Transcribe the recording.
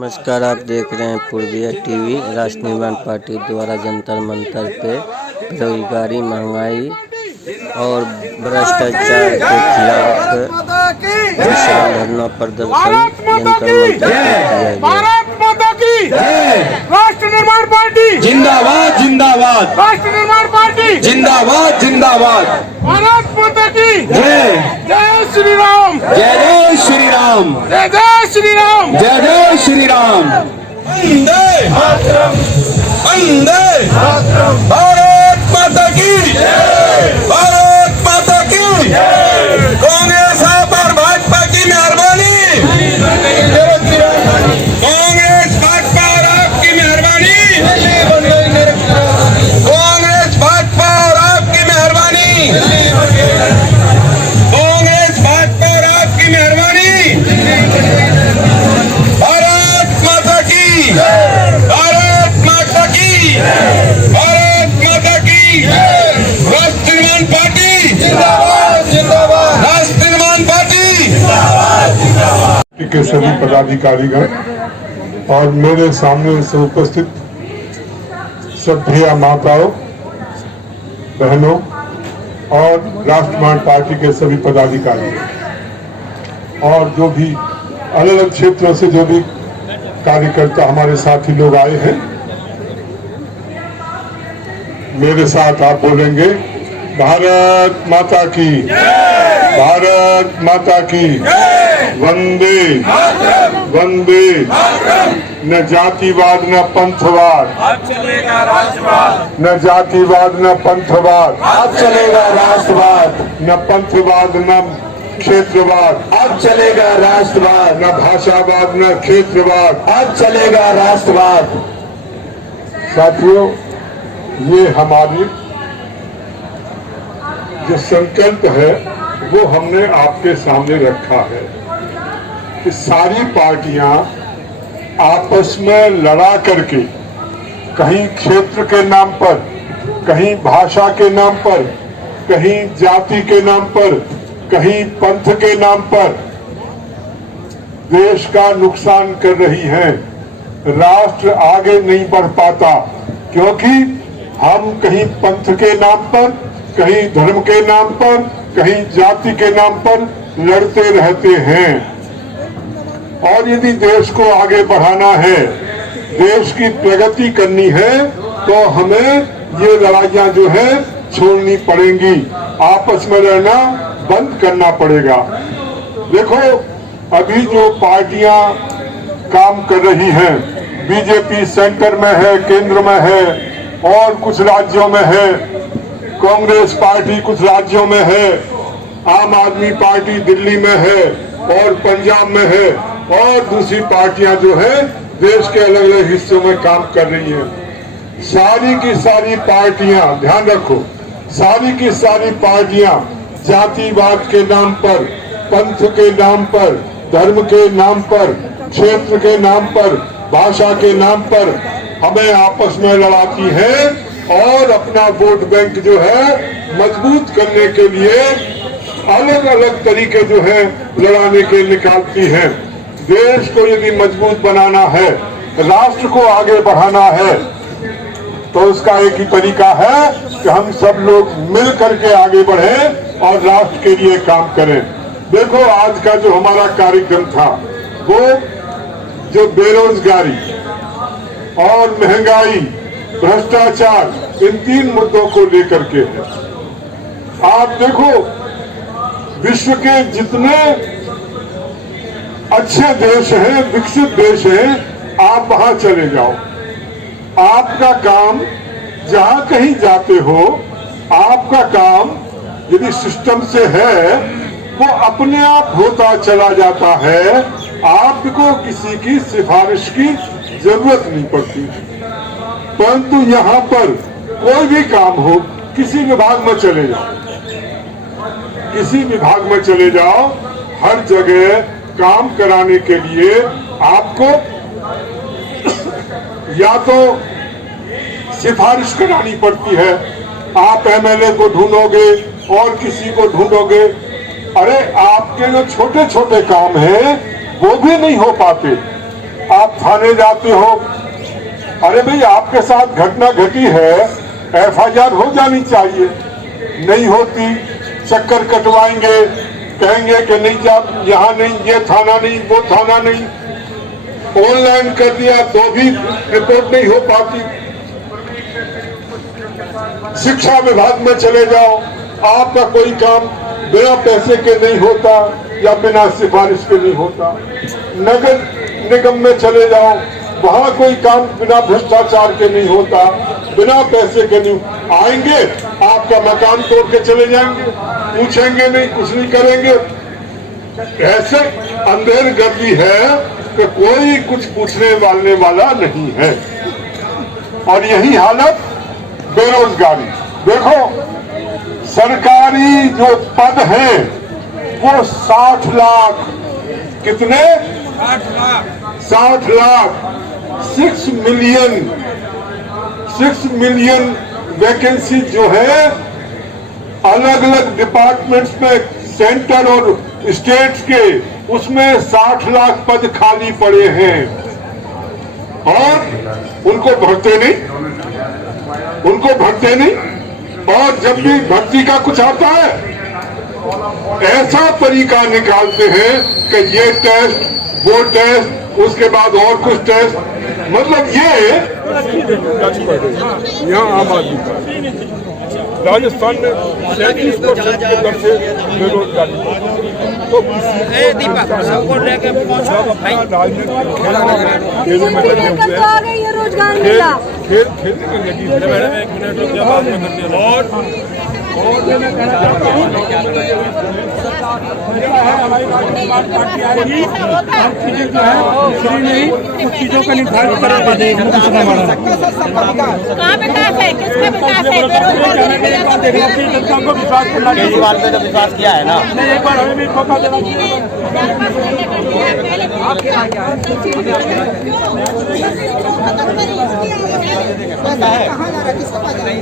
नमस्कार, आप देख रहे हैं पूर्वीया टीवी। राष्ट्र निर्माण पार्टी द्वारा जंतर मंतर पे बेरोजगारी, महंगाई और भ्रष्टाचार के खिलाफ विशाल धरना प्रदर्शन जंतर मंतर पर किया गया। राष्ट्र निर्माण पार्टी जिंदाबाद जिंदाबाद, राष्ट्र निर्माण पार्टी जिंदाबाद जिंदाबाद, भारत माता की जय जय श्री राम, जय जय श्री राम, जय जय श्री राम, जय जय श्री राम। वंदे मातरम, वंदे मातरम, भारत माता की जय, भारत माता की जय। कांग्रेस पर भाजपा की मेहरबानी, कांग्रेस भाजपा और आपकी मेहरबानी, कांग्रेस भाजपा और आपकी मेहरबानी, कांग्रेस भाजपा और आपकी मेहरबानी। भारत माता की, भारत माता की, भारत माता की। राष्ट्र निर्माण पार्टी जिंदाबाद जिंदाबाद, राष्ट्र निर्माण पार्टी जिंदाबाद। के सभी पदाधिकारीगण और मेरे सामने से उपस्थित श्रद्धेय माताओं, बहनों और राष्ट्र निर्माण पार्टी के सभी पदाधिकारी और जो भी अलग अलग क्षेत्रों से जो भी कार्यकर्ता हमारे साथी लोग आए हैं, मेरे साथ आप बोलेंगे भारत माता की, भारत माता की, वंदे वंदे। न जातिवाद न पंथवाद, अब चलेगा राष्ट्रवाद, न जातिवाद न पंथवाद, अब चलेगा राष्ट्रवाद, न पंथवाद न क्षेत्रवाद, अब चलेगा राष्ट्रवाद, न भाषावाद न क्षेत्रवाद। अब चलेगा राष्ट्रवाद। साथियों, ये हमारी जो संकल्प है वो हमने आपके सामने रखा है कि सारी पार्टियां आपस में लड़ा करके, कहीं क्षेत्र के नाम पर, कहीं भाषा के नाम पर, कहीं जाति के नाम पर, कहीं पंथ के नाम पर देश का नुकसान कर रही हैं। राष्ट्र आगे नहीं बढ़ पाता क्योंकि हम कहीं पंथ के नाम पर, कहीं धर्म के नाम पर, कहीं जाति के नाम पर लड़ते रहते हैं। और यदि देश को आगे बढ़ाना है, देश की प्रगति करनी है, तो हमें ये लड़ाइयां जो है छोड़नी पड़ेंगी, आपस में रहना बंद करना पड़ेगा। देखो, अभी जो पार्टियां काम कर रही हैं, बीजेपी सेंटर में है, केंद्र में है और कुछ राज्यों में है, कांग्रेस पार्टी कुछ राज्यों में है, आम आदमी पार्टी दिल्ली में है और पंजाब में है, और दूसरी पार्टियां जो है देश के अलग अलग हिस्सों में काम कर रही हैं। सारी की सारी पार्टियां, ध्यान रखो, सारी की सारी पार्टियां जातिवाद के नाम पर, पंथ के नाम पर, धर्म के नाम पर, क्षेत्र के नाम पर, भाषा के नाम पर हमें आपस में लड़ाती हैं और अपना वोट बैंक जो है मजबूत करने के लिए अलग अलग तरीके जो है लड़ाने के निकालती हैं। देश को यदि मजबूत बनाना है, राष्ट्र को आगे बढ़ाना है, तो उसका एक ही तरीका है कि हम सब लोग मिल करके आगे बढ़ें और राष्ट्र के लिए काम करें। देखो, आज का जो हमारा कार्यक्रम था वो जो बेरोजगारी और महंगाई, भ्रष्टाचार, इन 3 मुद्दों को लेकर के है। आप देखो, विश्व के जितने अच्छे देश हैं, विकसित देश हैं, आप वहां चले जाओ, आपका काम जहां कहीं जाते हो, आपका काम यदि सिस्टम से है वो अपने आप होता चला जाता है, आपको किसी की सिफारिश की जरूरत नहीं पड़ती। परंतु यहाँ पर कोई भी काम हो, किसी विभाग में चले जाओ, किसी विभाग में चले जाओ, हर जगह काम कराने के लिए आपको या तो सिफारिश करानी पड़ती है, आप एमएलए को ढूंढोगे और किसी को ढूंढोगे। अरे, आपके जो छोटे छोटे काम हैं वो भी नहीं हो पाते, आप थाने जाते हो, अरे भाई आपके साथ घटना घटी है, FIR हो जानी चाहिए, नहीं होती, चक्कर कटवाएंगे, कहेंगे कि नहीं जा यहाँ नहीं, ये थाना नहीं, वो थाना नहीं, ऑनलाइन कर दिया तो भी रिपोर्ट नहीं हो पाती। शिक्षा विभाग में चले जाओ, आपका कोई काम बिना पैसे के नहीं होता या बिना सिफारिश के नहीं होता। नगर निगम में चले जाओ, वहां कोई काम बिना भ्रष्टाचार के नहीं होता, बिना पैसे के नहीं। आएंगे आपका मकान तोड़ के चले जाएंगे, पूछेंगे नहीं, कुछ नहीं करेंगे। ऐसे अंधेर गर्दी है कि कोई कुछ पूछने वालने वाला नहीं है। और यही हालत बेरोजगारी। देखो सरकारी जो पद हैं वो 60 लाख, कितने 60 लाख, 6 मिलियन वैकेंसी जो है अलग अलग डिपार्टमेंट्स में, सेंटर और स्टेट्स के, उसमें 60 लाख पद खाली पड़े हैं और उनको भरते नहीं। और जब भी भर्ती का कुछ आता है ऐसा तरीका निकालते हैं कि ये टेस्ट, वो टेस्ट, उसके बाद और कुछ टेस्ट, मतलब ये यहाँ आम आदमी का राजस्थान में 37% के दर से बेरोजगारी, तो दीपक सबको लेके पहुंचो भाई। खेलों में लगे हुए तो आ गई है रोजगार मिला। खेलने में लगी हुई कुछ चीजों का निर्धारित करा कहाँ विकास है, किसका विकास है? केजरीवाल पे तो विश्वास किया है ना। एक बार हमें भी मौका देना कहाँ जा रहा है, किसको पता है?